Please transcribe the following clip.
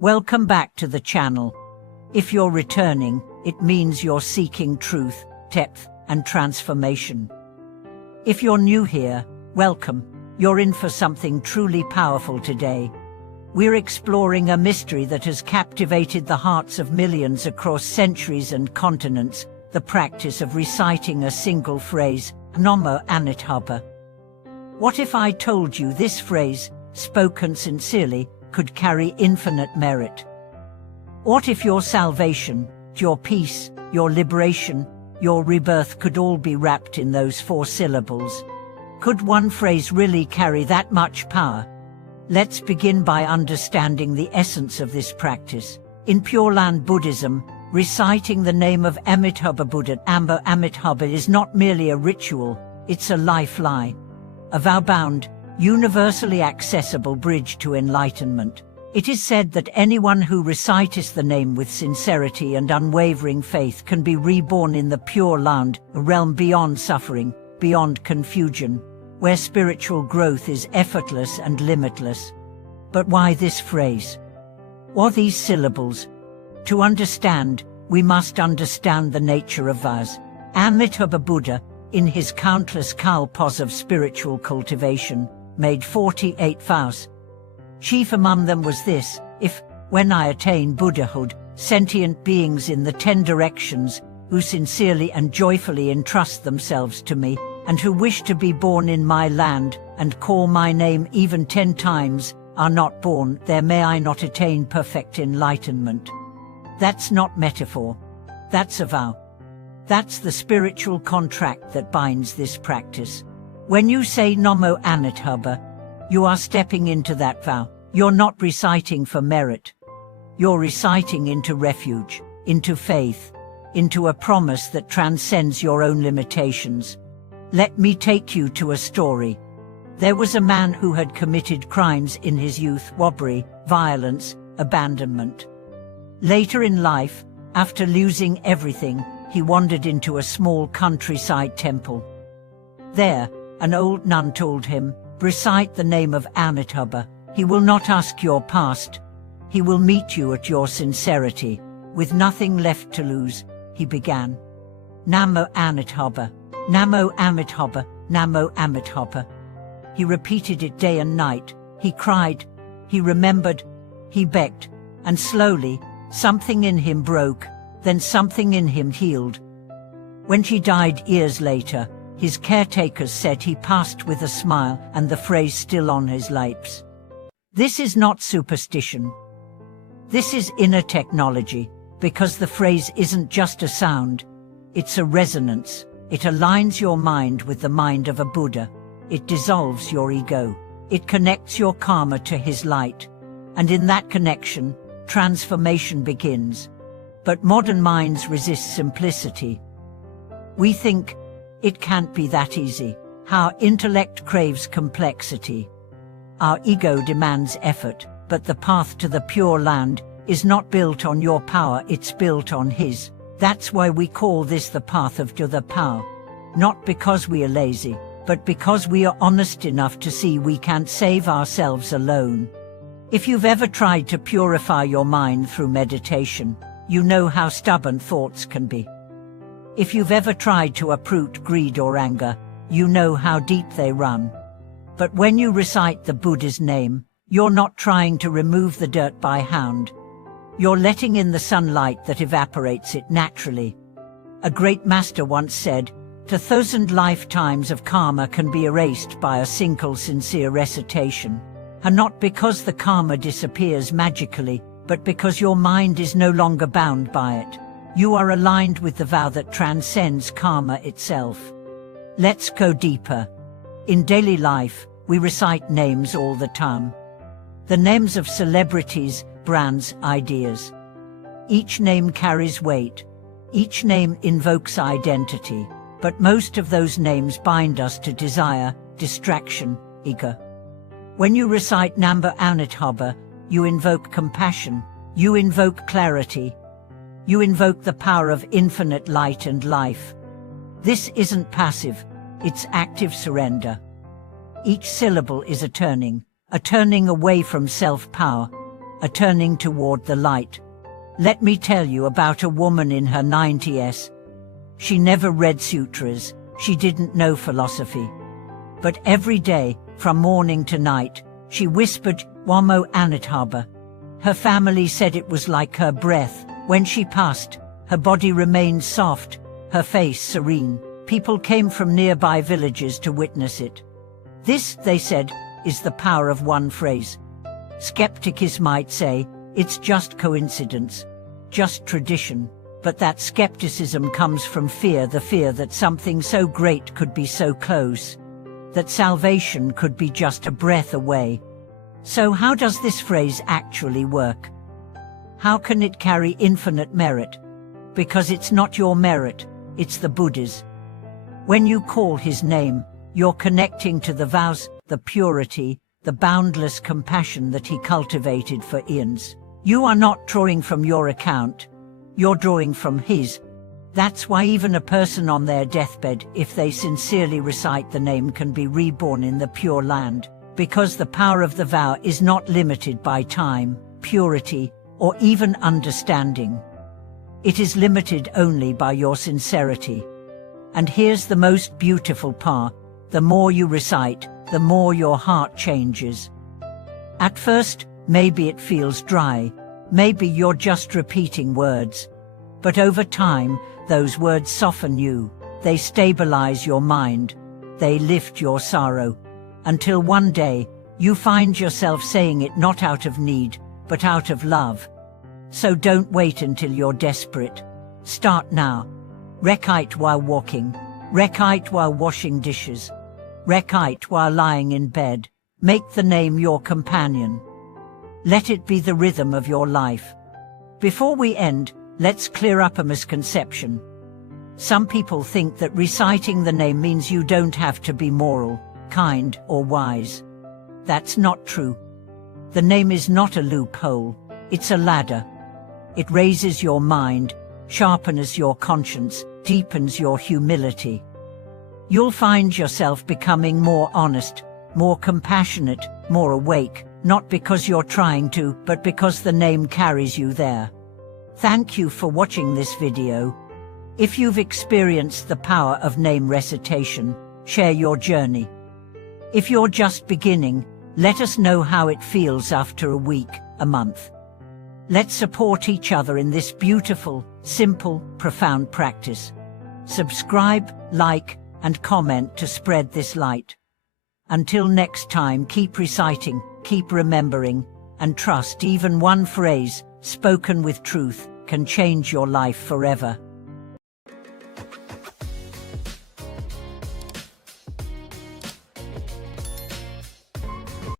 Welcome back to the channel. If you're returning, it means you're seeking truth, depth, and transformation. If you're new here, welcome. You're in for something truly powerful today. We're exploring a mystery that has captivated the hearts of millions across centuries and continents, the practice of reciting a single phrase, Namo Amitabha. What if I told you this phrase, spoken sincerely, could carry infinite merit? What if your salvation, your peace, your liberation, your rebirth could all be wrapped in those 4 syllables? Could one phrase really carry that much power? Let's begin by understanding the essence of this practice. In Pure Land Buddhism, reciting the name of Amitabha Buddha, Namo Amitabha, is not merely a ritual, it's a lifeline, a vow-bound, universally accessible bridge to enlightenment. It is said that anyone who reciteth the name with sincerity and unwavering faith can be reborn in the Pure Land, a realm beyond suffering, beyond confusion, where spiritual growth is effortless and limitless. But why this phrase? Or these syllables? To understand, we must understand the nature of vows. Amitabha Buddha, in his countless kalpas of spiritual cultivation, made 48 vows. Chief among them was this: if, when I attain Buddhahood, sentient beings in the 10 directions, who sincerely and joyfully entrust themselves to me, and who wish to be born in my land, and call my name even 10 times, are not born, there may I not attain perfect enlightenment. That's not metaphor. That's a vow. That's the spiritual contract that binds this practice. When you say Namo Amitabha, you are stepping into that vow. You're not reciting for merit. You're reciting into refuge, into faith, into a promise that transcends your own limitations. Let me take you to a story. There was a man who had committed crimes in his youth: robbery, violence, abandonment. Later in life, after losing everything, he wandered into a small countryside temple. There, an old nun told him, "Recite the name of Amitabha. He will not ask your past. He will meet you at your sincerity." With nothing left to lose, he began. Namo Amitabha, Namo Amitabha, Namo Amitabha. He repeated it day and night. He cried, he remembered, he begged, and slowly, something in him broke, then something in him healed. When he died years later, his caretakers said he passed with a smile and the phrase still on his lips. This is not superstition. This is inner technology, because the phrase isn't just a sound, it's a resonance. It aligns your mind with the mind of a Buddha. It dissolves your ego. It connects your karma to his light. And in that connection, transformation begins. But modern minds resist simplicity. We think, it can't be that easy. Our intellect craves complexity. Our ego demands effort, but the path to the Pure Land is not built on your power, it's built on his. That's why we call this the path of the power. Not because we are lazy, but because we are honest enough to see we can't save ourselves alone. If you've ever tried to purify your mind through meditation, you know how stubborn thoughts can be. If you've ever tried to uproot greed or anger, you know how deep they run. But when you recite the Buddha's name, you're not trying to remove the dirt by hand. You're letting in the sunlight that evaporates it naturally. A great master once said, 1,000 lifetimes of karma can be erased by a single sincere recitation. And not because the karma disappears magically, but because your mind is no longer bound by it. You are aligned with the vow that transcends karma itself. Let's go deeper. In daily life, we recite names all the time. The names of celebrities, brands, ideas. Each name carries weight. Each name invokes identity. But most of those names bind us to desire, distraction, ego. When you recite Namo Amitabha, you invoke compassion. You invoke clarity. You invoke the power of infinite light and life. This isn't passive, it's active surrender. Each syllable is a turning away from self-power, a turning toward the light. Let me tell you about a woman in her 90s. She never read sutras, she didn't know philosophy. But every day, from morning to night, she whispered, Wamo Anithaba. Her family said it was like her breath. When she passed, her body remained soft, her face serene. People came from nearby villages to witness it. This, they said, is the power of one phrase. Skeptics might say, it's just coincidence, just tradition. But that skepticism comes from fear, the fear that something so great could be so close, that salvation could be just a breath away. So how does this phrase actually work? How can it carry infinite merit? Because it's not your merit, it's the Buddha's. When you call his name, you're connecting to the vows, the purity, the boundless compassion that he cultivated for eons. You are not drawing from your account, you're drawing from his. That's why even a person on their deathbed, if they sincerely recite the name, can be reborn in the Pure Land, because the power of the vow is not limited by time, purity, or even understanding. It is limited only by your sincerity. And here's the most beautiful part: the more you recite, the more your heart changes. At first, maybe it feels dry, maybe you're just repeating words. But over time, those words soften you, they stabilize your mind, they lift your sorrow, until one day, you find yourself saying it not out of need, but out of love. So don't wait until you're desperate. Start now. Recite while walking, recite while washing dishes, recite while lying in bed. Make the name your companion. Let it be the rhythm of your life. Before we end, let's clear up a misconception. Some people think that reciting the name means you don't have to be moral, kind, or wise. That's not true. The name is not a loophole, it's a ladder. It raises your mind, sharpens your conscience, deepens your humility. You'll find yourself becoming more honest, more compassionate, more awake, not because you're trying to, but because the name carries you there. Thank you for watching this video. If you've experienced the power of name recitation, share your journey. If you're just beginning, let us know how it feels after a week, a month. Let's support each other in this beautiful, simple, profound practice. Subscribe, like, and comment to spread this light. Until next time, keep reciting, keep remembering, and trust even one phrase, spoken with truth, can change your life forever.